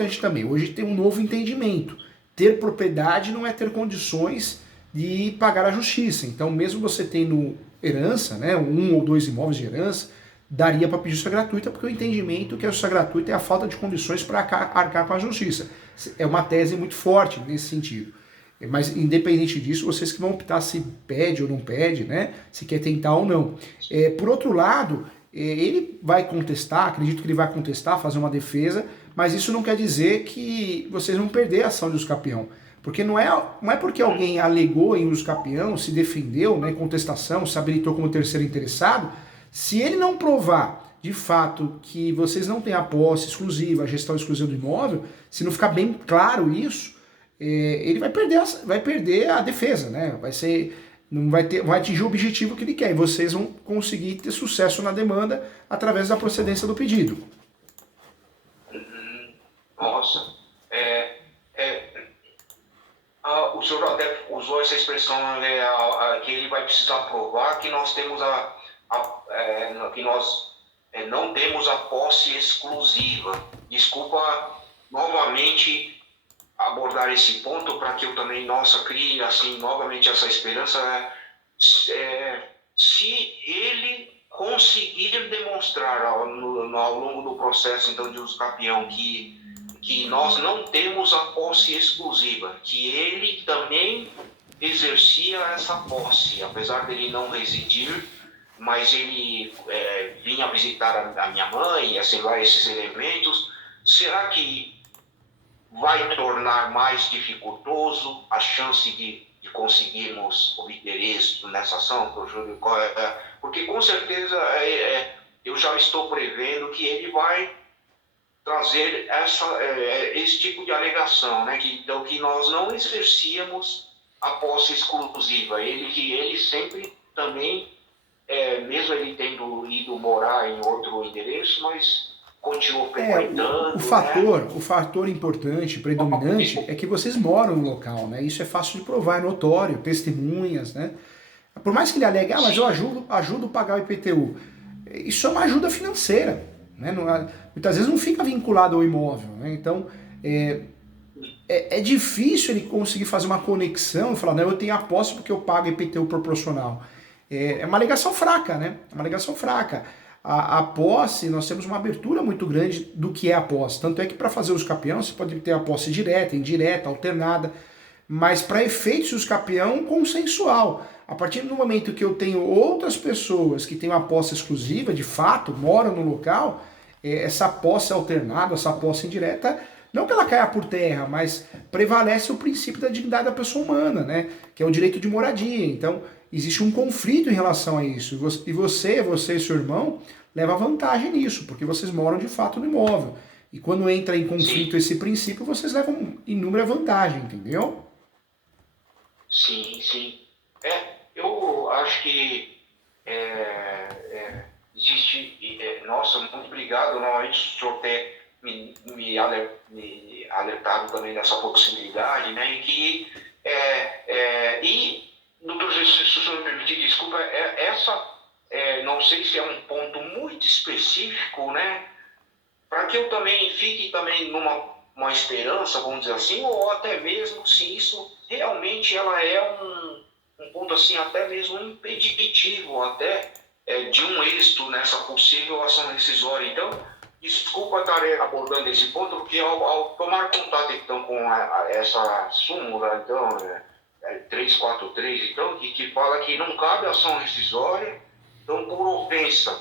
importante também, hoje tem um novo entendimento. Ter propriedade não é ter condições de pagar a justiça. Então, mesmo você tendo herança, né, um ou dois imóveis de herança, daria para pedir justiça gratuita, porque o entendimento que a justiça gratuita é a falta de condições para arcar com a justiça. É uma tese muito forte nesse sentido. Mas, independente disso, vocês que vão optar se pede ou não pede, né, se quer tentar ou não. Por outro lado, ele vai contestar, acredito que ele vai contestar, fazer uma defesa, mas isso não quer dizer que vocês vão perder a ação de usucapião. Porque não é porque alguém alegou em usucapião, se defendeu, né, contestação, se habilitou como terceiro interessado, se ele não provar de fato que vocês não têm a posse exclusiva, a gestão exclusiva do imóvel, se não ficar bem claro isso, ele vai perder a defesa, né? Não vai atingir o objetivo que ele quer. E vocês vão conseguir ter sucesso na demanda através da procedência do pedido. Nossa, o senhor até usou essa expressão, né, que ele vai precisar provar que nós temos que nós não temos a posse exclusiva. Desculpa novamente abordar esse ponto para que eu também, crie assim novamente essa esperança. Se ele conseguir demonstrar ao longo do processo então de usucapião que nós não temos a posse exclusiva, que ele também exercia essa posse, apesar dele não residir, mas ele vinha visitar a minha mãe, assim, lá esses elementos, será que vai tornar mais dificultoso a chance de conseguirmos obter êxito nessa ação, Júlio? Porque com certeza eu já estou prevendo que ele vai trazer esse tipo de alegação, né? Então que nós não exercíamos a posse exclusiva, ele sempre também, mesmo ele tendo ido morar em outro endereço, mas continuou frequentando. O fator importante, predominante, é que vocês moram no local, né? Isso é fácil de provar, é notório, testemunhas, né? Por mais que ele alegue, mas eu ajudo a pagar o IPTU. Isso é uma ajuda financeira, né? Muitas vezes não fica vinculado ao imóvel, né? Então, é difícil ele conseguir fazer uma conexão e falar, não, eu tenho a posse porque eu pago IPTU proporcional. É uma alegação fraca, né? É uma alegação fraca. A posse, nós temos uma abertura muito grande do que é a posse. Tanto é que para fazer o usucapião, você pode ter a posse direta, indireta, alternada, mas para efeitos de usucapião, consensual. A partir do momento que eu tenho outras pessoas que têm uma posse exclusiva, de fato, moram no local, essa posse alternada, essa posse indireta, não que ela caia por terra, mas prevalece o princípio da dignidade da pessoa humana, né? Que é o direito de moradia. Então, existe um conflito em relação a isso. E você e seu irmão levam vantagem nisso, porque vocês moram de fato no imóvel. E quando entra em conflito esse princípio, vocês levam inúmera vantagem, entendeu? Sim. Eu acho que existe... nossa, muito obrigado. Novamente, o senhor ter me alertado também dessa possibilidade, né? E que... doutor Jesus, se o senhor me permitir, desculpa, não sei se é um ponto muito específico, né? Para que eu também fique também numa esperança, vamos dizer assim, ou até mesmo se isso realmente ela é um ponto assim, até mesmo impeditivo até de um êxito nessa possível ação rescisória. Então, desculpa estar abordando esse ponto, porque ao tomar contato então com essa súmula, então, 343, então, que fala que não cabe ação rescisória, então, por ofensa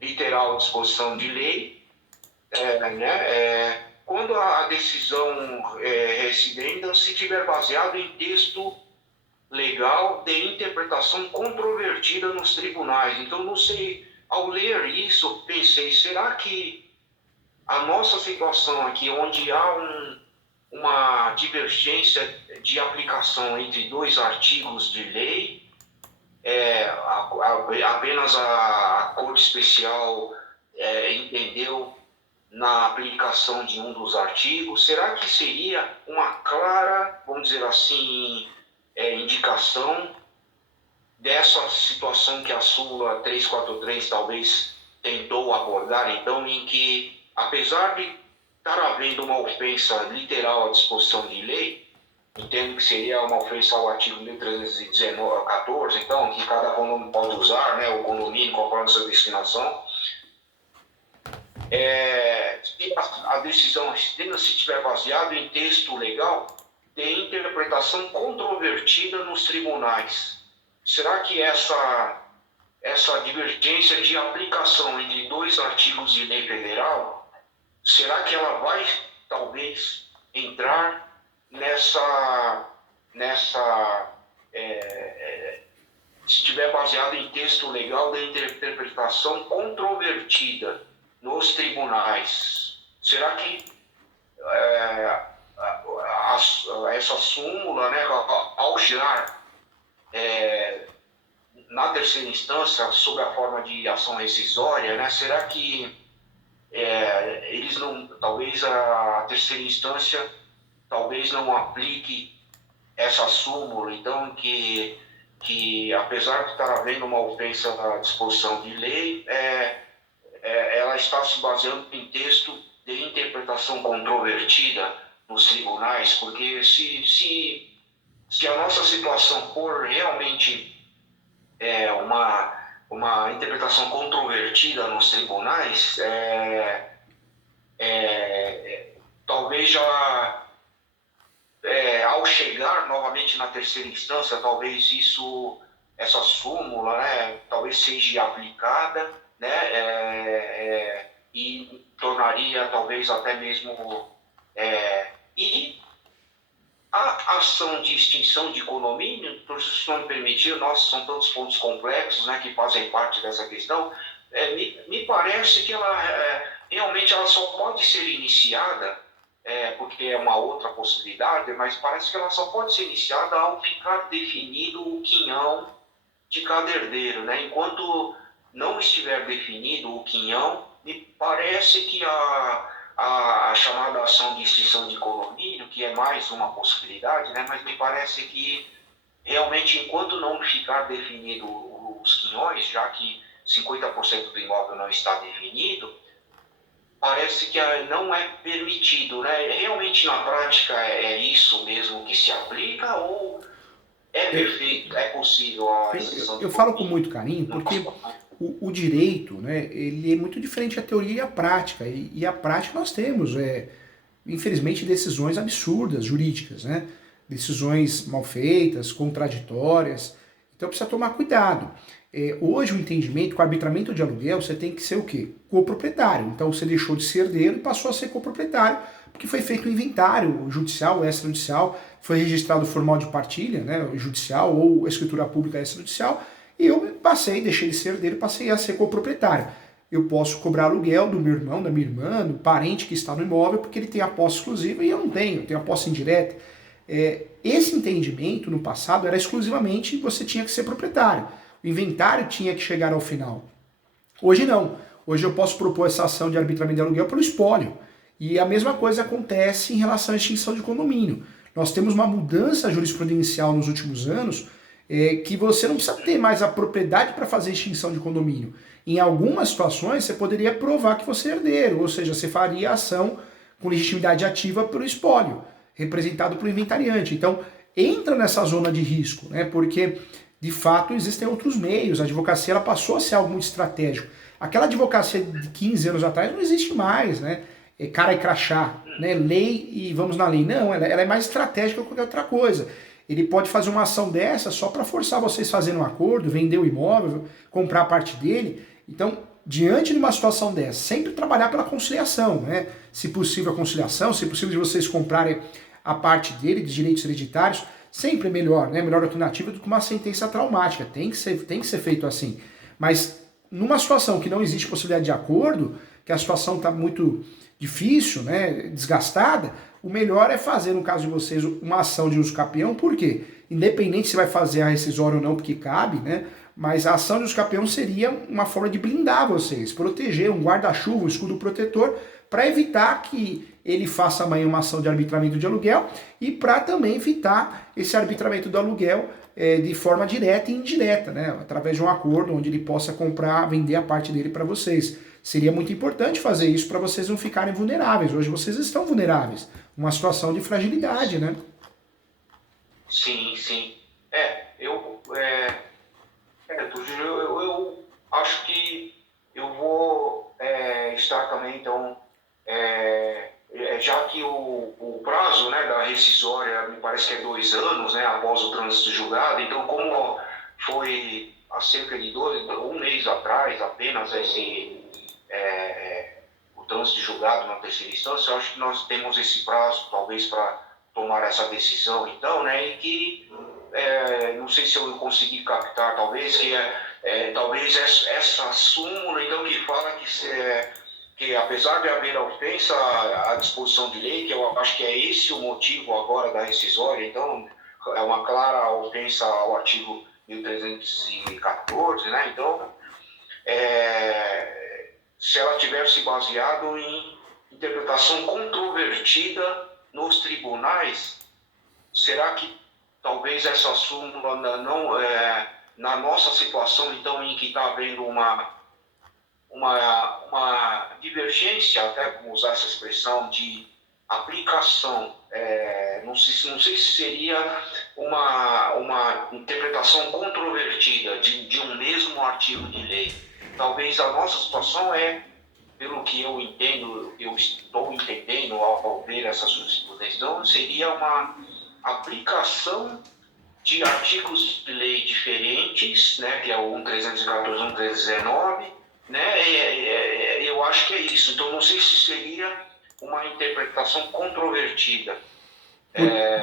literal disposição de lei, quando a decisão recidenda se tiver baseado em texto legal de interpretação controvertida nos tribunais. Então, não sei, ao ler isso, pensei, será que a nossa situação aqui, onde há uma divergência de aplicação entre dois artigos de lei, apenas a Corte Especial entendeu na aplicação de um dos artigos, será que seria uma clara, vamos dizer assim, indicação dessa situação que a súmula 343 talvez tentou abordar, então, em que, apesar de estar havendo uma ofensa literal à disposição de lei, entendo que seria uma ofensa ao artigo 1314, então, que cada condomínio pode usar, né, o condomínio conforme sua destinação. Se a decisão se estiver baseada em texto legal, tem interpretação controvertida nos tribunais. Será que essa divergência de aplicação entre dois artigos de lei federal, será que ela vai, talvez, entrar se estiver baseado em texto legal da interpretação controvertida nos tribunais? Será que essa súmula, né, ao chegar na terceira instância, sob a forma de ação rescisória, né, será que eles não, talvez a terceira instância talvez não aplique essa súmula, então que apesar de estar havendo uma ofensa à disposição de lei, ela está se baseando em texto de interpretação controvertida nos tribunais, porque se a nossa situação for realmente uma interpretação controvertida nos tribunais, talvez já ao chegar novamente na terceira instância, talvez essa súmula, né, talvez seja aplicada, né, e tornaria talvez até mesmo e a ação de extinção de condomínio, por se me permitir, são todos pontos complexos, né, que fazem parte dessa questão. Me parece que realmente ela só pode ser iniciada, porque é uma outra possibilidade, mas parece que ela só pode ser iniciada ao ficar definido o quinhão de cada herdeiro, né? Enquanto não estiver definido o quinhão, me parece que a chamada ação de extinção de condomínio, que é mais uma possibilidade, né? Mas me parece que realmente, enquanto não ficar definido os quinhões, já que 50% do imóvel não está definido, parece que não é permitido, né? Realmente na prática é isso mesmo que se aplica ou é perfeito, é possível a extinção de Eu falo com muito carinho porque o direito, né, ele é muito diferente da teoria e a prática. E a prática nós temos, infelizmente, decisões absurdas jurídicas, né? Decisões mal feitas, contraditórias. Então precisa tomar cuidado. Hoje o entendimento com o arbitramento de aluguel, você tem que ser o quê? Coproprietário. Então você deixou de ser herdeiro e passou a ser coproprietário, porque foi feito um inventário judicial, extrajudicial, foi registrado formal de partilha, né, judicial ou escritura pública extrajudicial, e eu deixei de ser herdeiro e passei a ser coproprietário. Eu posso cobrar aluguel do meu irmão, da minha irmã, do parente que está no imóvel, porque ele tem a posse exclusiva e eu não tenho, eu tenho a posse indireta. Esse entendimento no passado era exclusivamente você tinha que ser proprietário. O inventário tinha que chegar ao final. Hoje não. Hoje eu posso propor essa ação de arbitramento de aluguel pelo espólio. E a mesma coisa acontece em relação à extinção de condomínio. Nós temos uma mudança jurisprudencial nos últimos anos que você não precisa ter mais a propriedade para fazer extinção de condomínio. Em algumas situações você poderia provar que você é herdeiro, ou seja, você faria a ação com legitimidade ativa pelo espólio, representado pelo inventariante. Então entra nessa zona de risco, né? Porque de fato existem outros meios. A advocacia ela passou a ser algo muito estratégico. Aquela advocacia de 15 anos atrás não existe mais, né? Cara e crachá, né? Lei e vamos na lei. Não, ela é mais estratégica que qualquer outra coisa. Ele pode fazer uma ação dessa só para forçar vocês a fazerem um acordo, vender o imóvel, comprar a parte dele. Então, diante de uma situação dessa, sempre trabalhar pela conciliação, né? Se possível a conciliação, se possível de vocês comprarem a parte dele, de direitos hereditários, sempre é melhor, né? Melhor alternativa do que uma sentença traumática. Tem que ser feito assim. Mas numa situação que não existe possibilidade de acordo, que a situação está muito difícil, né, desgastada, o melhor é fazer, no caso de vocês, uma ação de uso capião. Por quê? Independente se vai fazer a rescisória ou não, porque cabe, né? Mas a ação de uso capião seria uma forma de blindar vocês, proteger, um guarda-chuva, um escudo protetor, para evitar que ele faça amanhã uma ação de arbitramento de aluguel e para também evitar esse arbitramento do aluguel de forma direta e indireta, né? Através de um acordo onde ele possa comprar, vender a parte dele para vocês. seria muito importante fazer isso para vocês não ficarem vulneráveis. Hoje vocês estão vulneráveis, uma situação de fragilidade, né? Sim, sim. Eu acho que eu vou estar também, então, já que o prazo, né, da rescisória me parece que é 2 anos, né, após o trânsito julgado, então como foi há cerca de um mês atrás apenas o trânsito julgado na terceira instância, eu acho que nós temos esse prazo talvez para tomar essa decisão, então, né, e que não sei se eu consegui captar, talvez, que talvez essa súmula, então, que fala que apesar de haver a ofensa à disposição de lei, que eu acho que é esse o motivo agora da rescisória, então, é uma clara ofensa ao artigo 1314, né, então, se ela tivesse baseado em interpretação controvertida nos tribunais, será que talvez essa súmula não na nossa situação, então, em que está havendo uma divergência, até como usar essa expressão, de aplicação, não sei se seria uma interpretação controvertida de um mesmo artigo de lei. Talvez a nossa situação pelo que eu entendo, eu estou entendendo ao ver essa jurisprudência, seria uma aplicação de artigos de lei diferentes, né, que é o 1314 e 1319, né, eu acho que é isso. Então, não sei se seria uma interpretação controvertida.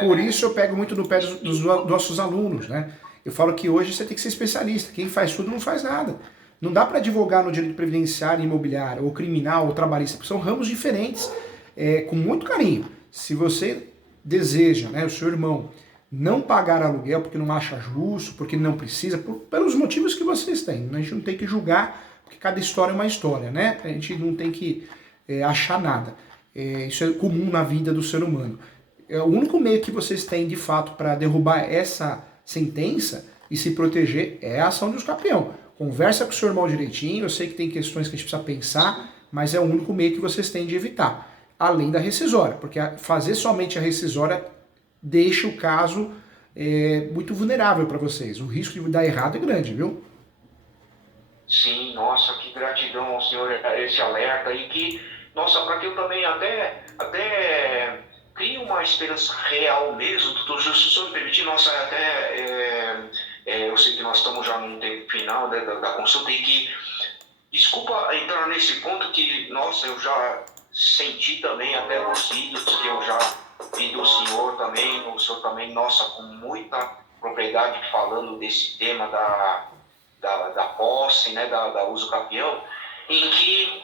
Por isso eu pego muito no pé dos nossos alunos, né? Eu falo que hoje você tem que ser especialista. Quem faz tudo não faz nada. Não dá para advogar no direito previdenciário, imobiliário, ou criminal, ou trabalhista, porque são ramos diferentes, com muito carinho. Se você deseja, né, o seu irmão, não pagar aluguel porque não acha justo, porque não precisa, pelos motivos que vocês têm. A gente não tem que julgar, porque cada história é uma história, né? A gente não tem que achar nada. Isso é comum na vida do ser humano. O único meio que vocês têm, de fato, para derrubar essa sentença e se proteger é a ação de usucapião. Conversa com o seu irmão direitinho, eu sei que tem questões que a gente precisa pensar, mas é o único meio que vocês têm de evitar. Além da rescisória, porque fazer somente a rescisória deixa o caso muito vulnerável para vocês. O risco de dar errado é grande, viu? Sim, nossa, que gratidão ao senhor esse alerta e que, nossa, para que eu também até crie uma esperança real mesmo, doutor Justo, se o senhor me permitir, nossa, eu sei que nós estamos já no tempo final da consulta e que, desculpa entrar nesse ponto que, nossa, eu já senti também até nos vídeos que eu já vi do senhor também, o senhor também, nossa, com muita propriedade falando desse tema da posse, né, da uso capião, em que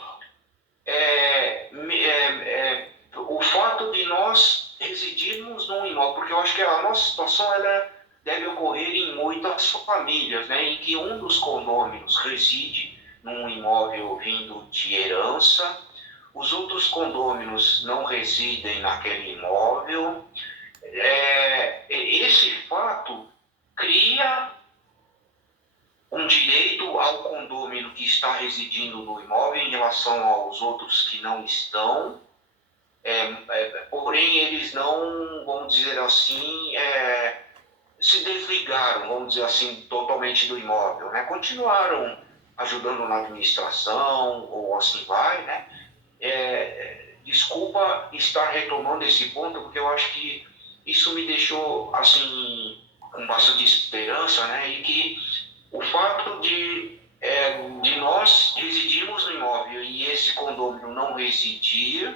o fato de nós residirmos num imóvel, porque eu acho que a nossa situação ela deve ocorrer em muitas famílias, né, em que um dos condôminos reside num imóvel vindo de herança, os outros condôminos não residem naquele imóvel. Esse fato cria um direito ao condômino que está residindo no imóvel em relação aos outros que não estão, porém eles não, vamos dizer assim, se desligaram, vamos dizer assim, totalmente do imóvel, né? Continuaram ajudando na administração ou assim vai, né? Desculpa estar retomando esse ponto, porque eu acho que isso me deixou assim com bastante esperança, né? E que o fato de nós residirmos no imóvel e esse condômino não residir,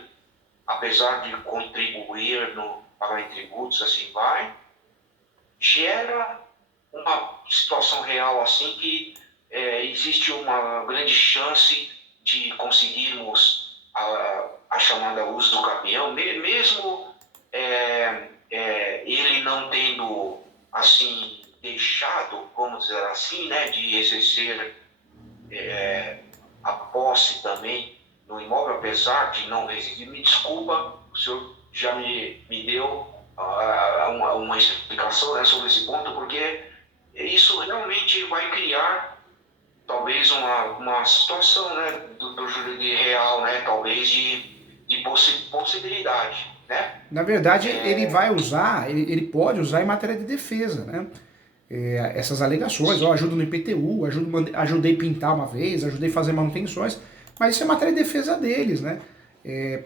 apesar de contribuir no pagamento de tributos, assim vai, gera uma situação real assim que existe uma grande chance de conseguirmos a chamada uso do capião, mesmo ele não tendo assim deixado, vamos dizer assim, né, de exercer a posse também no imóvel, apesar de não residir. Me desculpa, o senhor já me deu uma explicação, né, sobre esse ponto, porque isso realmente vai criar talvez uma situação, né, do júri de real, né, talvez de possibilidade, né? Na verdade, ele vai usar, ele pode usar em matéria de defesa, né? Essas alegações, eu ajudo no IPTU, ajudei pintar uma vez, ajudei a fazer manutenções, mas isso é matéria de defesa deles, né?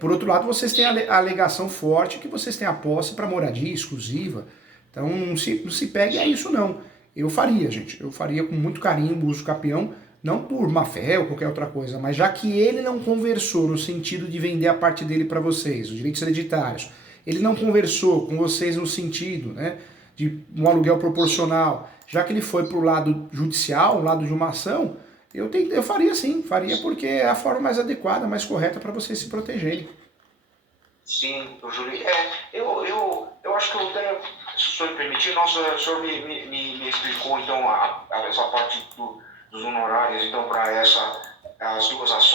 Por outro lado, vocês têm a alegação forte que vocês têm a posse para moradia exclusiva, então não se pegue a isso não. Eu faria, gente, eu faria com muito carinho o uso capião, não por má fé ou qualquer outra coisa, mas já que ele não conversou no sentido de vender a parte dele para vocês, os direitos hereditários, ele não conversou com vocês no sentido, né, de um aluguel proporcional, já que ele foi para o lado judicial, o lado de uma ação, eu faria sim, faria porque é a forma mais adequada, mais correta para vocês se protegerem. Sim, o júri. Eu acho que eu até, se o senhor me permitir, nossa, o senhor me explicou então essa parte dos honorários, então, para as duas ações.